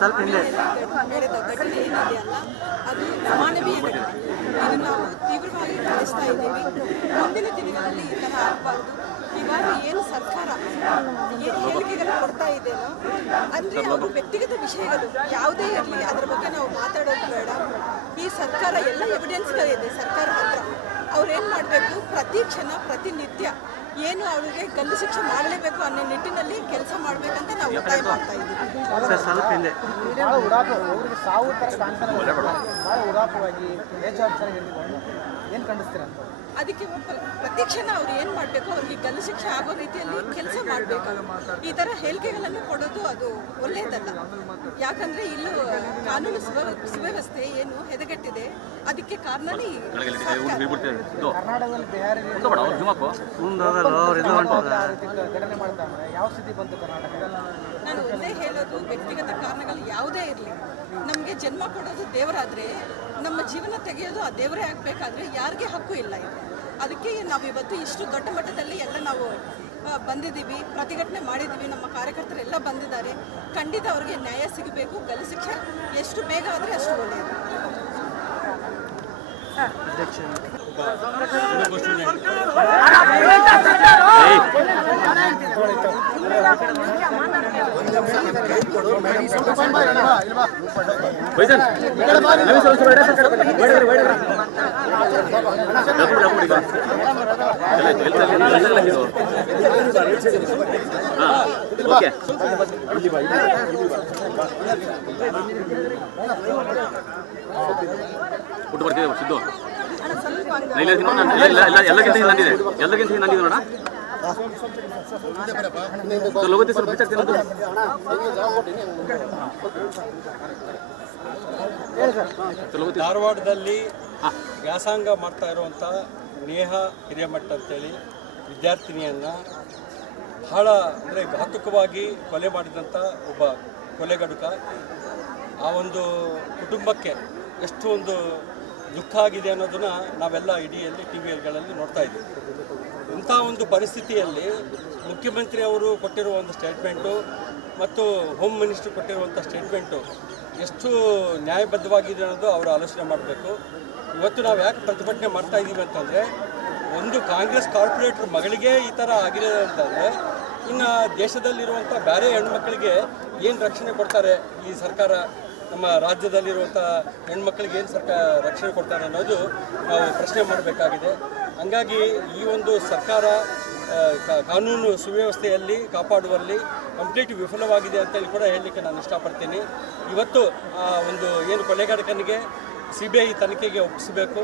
ಸ್ವಲ್ಪ ಹಿಂದೆ ನಡೆದ ಘಟನೆ ಏನಿದೆಯಲ್ಲ ಅದು ಅಮಾನವೀಯ ಘಟನೆ. ಇದು ನಾವು ತೀವ್ರವಾಗಿ ಖಂಡಿಸ್ತಾ ಇದ್ದೀವಿ. ಮುಂದಿನ ದಿನಗಳಲ್ಲಿ ಈ ಥರ ಆಗಬಾರ್ದು. ಇವಾಗ ಏನು ಸರ್ಕಾರ ಏನು ಹೇಳಿಕೆಗಳು ಕೊಡ್ತಾ ಇದೆಯೋ ಅಂದರೆ ಅವರು ವ್ಯಕ್ತಿಗತ ವಿಷಯಗಳು ಯಾವುದೇ ಇರಲಿ ಅದರ ಬಗ್ಗೆ ನಾವು ಮಾತಾಡೋದು ಬೇಡ. ಈ ಸರ್ಕಾರ ಎಲ್ಲ ಎವಿಡೆನ್ಸ್ಗಳಿದೆ ಸರ್ಕಾರ ಹತ್ರ. ಅವ್ರೇನು ಮಾಡಬೇಕು, ಪ್ರತಿ ಕ್ಷಣ ಪ್ರತಿನಿತ್ಯ ಏನು ಅವರಿಗೆ ಗಲ್ಲು ಶಿಕ್ಷೆ ಮಾಡಲೇಬೇಕು ಅನ್ನೋ ನಿಟ್ಟಿನಲ್ಲಿ ಕೆಲಸ ಮಾಡಬೇಕಂತ ನಾವು ಒತ್ತಾಯ ಮಾಡ್ತಾ ಇದ್ದೀವಿ. ಸ್ವಲ್ಪ ಹಿಂದೆ ಸಾವು ಥರ ಕಾಣ್ತಾರೆ, ಭಾಳ ಉಡಾಪವಾಗಿ ಬೇಜವಾಬ್ದಾರಿ ಏನು ಖಂಡಿಸ್ತೀರ ಅಂತ? ಅದಕ್ಕೆ ಪ್ರತಿ ಕ್ಷಣ ಅವ್ರು ಏನು ಮಾಡಬೇಕು, ಅವ್ರಿಗೆ ಗಲ್ಲು ಶಿಕ್ಷೆ ಆಗೋ ರೀತಿಯಲ್ಲಿ ಕೆಲಸ ಮಾಡಬೇಕು. ಈ ಥರ ಹೇಳಿಕೆಗಳನ್ನು ಕೊಡೋದು ಅದು ಒಳ್ಳೆಯದಲ್ಲ. ಯಾಕಂದರೆ ಇಲ್ಲೂ ಕಾನೂನು ಸುವ್ಯವಸ್ಥೆ ಏನು ಹೆದಗೆಟ್ಟಿದೆ. ಅದಕ್ಕೆ ಕಾರಣನೇ ಕರ್ನಾಟಕದಲ್ಲಿ ಬಿಹಾರಿ ಘಟನೆ ಮಾಡ್ತಾರೆ. ಯಾವ ಸ್ಥಿತಿ ಬಂತು ಕರ್ನಾಟಕದಲ್ಲಿ? ನಾನು ಒಂದೇ ಹೇಳೋದು, ವ್ಯಕ್ತಿಗತ ಕಾರಣಗಳು ಯಾವುದೇ ಇರಲಿ, ನಮಗೆ ಜನ್ಮ ಕೊಡೋದು ದೇವರಾದರೆ ನಮ್ಮ ಜೀವನ ತೆಗೆಯೋದು ಆ ದೇವರೇ ಆಗಬೇಕಾದ್ರೆ ಯಾರಿಗೆ ಹಕ್ಕು ಇಲ್ಲ ಇದೆ. ಅದಕ್ಕೆ ನಾವು ಇವತ್ತು ಇಷ್ಟು ದೊಡ್ಡ ಮಟ್ಟದಲ್ಲಿ ಎಲ್ಲ ನಾವು ಬಂದಿದ್ದೀವಿ, ಪ್ರತಿಭಟನೆ ಮಾಡಿದ್ದೀವಿ. ನಮ್ಮ ಕಾರ್ಯಕರ್ತರೆಲ್ಲ ಬಂದಿದ್ದಾರೆ. ಖಂಡಿತ ಅವ್ರಿಗೆ ನ್ಯಾಯ ಸಿಗಬೇಕು. ಗಲ್ಲು ಶಿಕ್ಷೆ ಎಷ್ಟು ಬೇಗ ಆದರೆ ಅಷ್ಟು ಒಳ್ಳೆಯದು. ಊಟ ಬರ್ತೀವಿ ಸಿದ್ದು ಎಲ್ಲಕ್ಕಿಂತ ನಂದಿದೆ ಎಲ್ಲಕ್ಕಿಂತ ನಂದಿದೆ ನೋಡ ಲೋಕತೆ ಸ್ವಲ್ಪ ಬಿಚ್ಚಾಗ್ತೀನಿ ಧಾರವಾಡದಲ್ಲಿ ವ್ಯಾಸಂಗ ಮಾಡ್ತಾ ಇರುವಂಥ ನೇಹಾ ಹಿರೇಮಠ ಅಂತೇಳಿ ವಿದ್ಯಾರ್ಥಿನಿಯನ್ನು ಬಹಳ ಅಂದರೆ ಘಾತುಕವಾಗಿ ಕೊಲೆ ಮಾಡಿದಂಥ ಒಬ್ಬ ಕೊಲೆಗಡುಕ. ಆ ಒಂದು ಕುಟುಂಬಕ್ಕೆ ಎಷ್ಟು ಒಂದು ದುಃಖ ಆಗಿದೆ ಅನ್ನೋದನ್ನು ನಾವೆಲ್ಲ ಇಡೀ ಟಿ ವಿಗಳಲ್ಲಿ ನೋಡ್ತಾ ಇದ್ದೀವಿ. ಇಂಥ ಒಂದು ಪರಿಸ್ಥಿತಿಯಲ್ಲಿ ಮುಖ್ಯಮಂತ್ರಿ ಅವರು ಕೊಟ್ಟಿರುವ ಒಂದು ಸ್ಟೇಟ್ಮೆಂಟು ಮತ್ತು ಹೋಮ್ ಮಿನಿಸ್ಟ್ರು ಕೊಟ್ಟಿರುವಂಥ ಸ್ಟೇಟ್ಮೆಂಟು ಎಷ್ಟು ನ್ಯಾಯಬದ್ಧವಾಗಿದೆ ಅನ್ನೋದು ಅವರು ಆಲೋಚನೆ ಮಾಡಬೇಕು. ಇವತ್ತು ನಾವು ಯಾಕೆ ಪ್ರತಿಭಟನೆ ಮಾಡ್ತಾ ಇದ್ದೀವಿ ಅಂತಂದರೆ, ಒಂದು ಕಾಂಗ್ರೆಸ್ ಕಾರ್ಪೊರೇಟರ್ ಮಗಳಿಗೆ ಈ ಥರ ಆಗಿದೆ ಅಂತಂದರೆ ಇನ್ನು ದೇಶದಲ್ಲಿರುವಂಥ ಬೇರೆ ಹೆಣ್ಮಕ್ಳಿಗೆ ಏನು ರಕ್ಷಣೆ ಕೊಡ್ತಾರೆ ಈ ಸರ್ಕಾರ, ನಮ್ಮ ರಾಜ್ಯದಲ್ಲಿರುವಂಥ ಹೆಣ್ಮಕ್ಳಿಗೆ ಏನು ರಕ್ಷಣೆ ಕೊಡ್ತಾರೆ ಅನ್ನೋದು ನಾವು ಪ್ರಶ್ನೆ ಮಾಡಬೇಕಾಗಿದೆ. ಹಂಗಾಗಿ ಈ ಒಂದು ಸರ್ಕಾರ ಕಾನೂನು ಸುವ್ಯವಸ್ಥೆಯಲ್ಲಿ ಕಾಪಾಡುವಲ್ಲಿ ಕಂಪ್ಲೀಟ್ ವಿಫಲವಾಗಿದೆ ಅಂತೇಳಿ ಕೂಡ ಹೇಳಲಿಕ್ಕೆ ನಾನು ಇಷ್ಟಪಡ್ತೀನಿ. ಇವತ್ತು ಒಂದು ಏನು ಕೊಲೆಗಾರಕನಿಗೆ CBI ತನಿಖೆಗೆ ಒಪ್ಪಿಸಬೇಕು.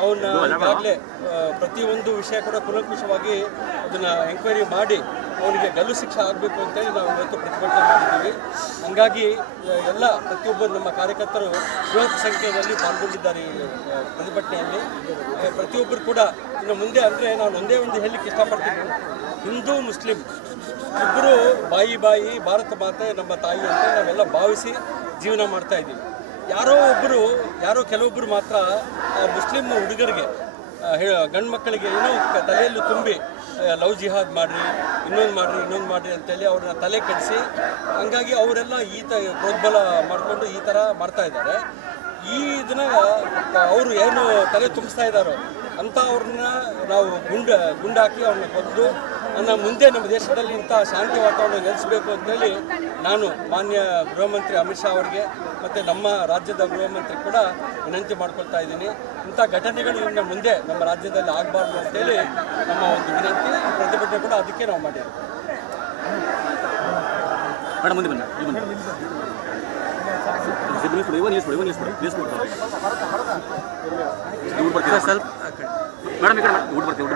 ಅವನ್ನ ಈಗಾಗಲೇ ಪ್ರತಿಯೊಂದು ವಿಷಯ ಕೂಡ ಕೂಲಂಕುಷವಾಗಿ ಅದನ್ನು ಎಂಕ್ವೈರಿ ಮಾಡಿ ಅವನಿಗೆ ಗಲ್ಲು ಶಿಕ್ಷೆ ಆಗಬೇಕು ಅಂತೇಳಿ ನಾವು ಇವತ್ತು ಪ್ರತಿಭಟನೆ ಮಾಡಿದ್ದೀವಿ. ಹಂಗಾಗಿ ಪ್ರತಿಯೊಬ್ಬರು ನಮ್ಮ ಕಾರ್ಯಕರ್ತರು ಬೃಹತ್ ಸಂಖ್ಯೆಯಲ್ಲಿ ಪಾಲ್ಗೊಂಡಿದ್ದಾರೆ ಈ ಪ್ರತಿಭಟನೆಯಲ್ಲಿ. ಪ್ರತಿಯೊಬ್ಬರು ಕೂಡ ಇನ್ನು ಮುಂದೆ ಅಂದರೆ ನಾನು ಒಂದೇ ಒಂದು ಹೇಳಲಿಕ್ಕೆ ಇಷ್ಟಪಡ್ತೀನಿ, ಹಿಂದೂ ಮುಸ್ಲಿಂ ಇಬ್ಬರು ಬಾಯಿ ಭಾರತ ಮಾತೆ ನಮ್ಮ ತಾಯಿ ಅಂತ ನಾವೆಲ್ಲ ಭಾವಿಸಿ ಜೀವನ ಮಾಡ್ತಾ ಇದ್ದೀವಿ. ಯಾರೋ ಕೆಲವೊಬ್ಬರು ಮಾತ್ರ ಮುಸ್ಲಿಂ ಹುಡುಗರಿಗೆ ಗಂಡು ಮಕ್ಕಳಿಗೆ ಏನೋ ತಲೆಯಲ್ಲಿ ತುಂಬಿ ಲವ್ ಜಿಹಾದ್ ಮಾಡಿರಿ, ಇನ್ನೊಂದು ಮಾಡಿರಿ ಅಂತೇಳಿ ಅವ್ರನ್ನ ತಲೆ ಕೆಡಿಸಿ, ಹಂಗಾಗಿ ಅವರೆಲ್ಲ ಪ್ರೋದ್ಬಲ ಮಾಡಿಕೊಂಡು ಈ ಥರ ಮಾಡ್ತಾ ಇದ್ದಾರೆ. ಇದನ್ನ ಅವರು ಏನು ತಲೆ ತುಂಬಿಸ್ತಾ ಇದ್ದಾರೋ ಅಂತ ಅವ್ರನ್ನ ನಾವು ಗುಂಡಾಕಿ ಅವ್ರನ್ನ ಕೊಂದು ಮುಂದೆ ನಮ್ಮ ದೇಶದಲ್ಲಿ ಇಂಥ ಶಾಂತಿ ವಾತಾವರಣ ನೆಲೆಸಬೇಕು ಅಂತೇಳಿ ನಾನು ಮಾನ್ಯ ಗೃಹ ಮಂತ್ರಿ ಅಮಿತ್ ಶಾ ಅವರಿಗೆ ಮತ್ತು ನಮ್ಮ ರಾಜ್ಯದ ಗೃಹ ಮಂತ್ರಿ ಕೂಡ ವಿನಂತಿ ಮಾಡ್ಕೊಳ್ತಾ ಇದ್ದೀನಿ. ಇಂಥ ಘಟನೆಗಳು ಇನ್ನು ಮುಂದೆ ನಮ್ಮ ರಾಜ್ಯದಲ್ಲಿ ಆಗಬಾರ್ದು ಅಂತೇಳಿ ನಮ್ಮ ಒಂದು ವಿನಂತಿ. ಪ್ರತಿಭಟನೆ ಕೂಡ ಅದಕ್ಕೆ ನಾವು ಮಾಡಿದ್ದೀವಿ. ಮೇಡಮ್ ಮುಂದೆ ಬನ್ನಿ, ಸ್ವಲ್ಪ ಮೇಡಮ್ ಈ ಕಡೆ ಊಟ ಬರ್ತೀವಿ.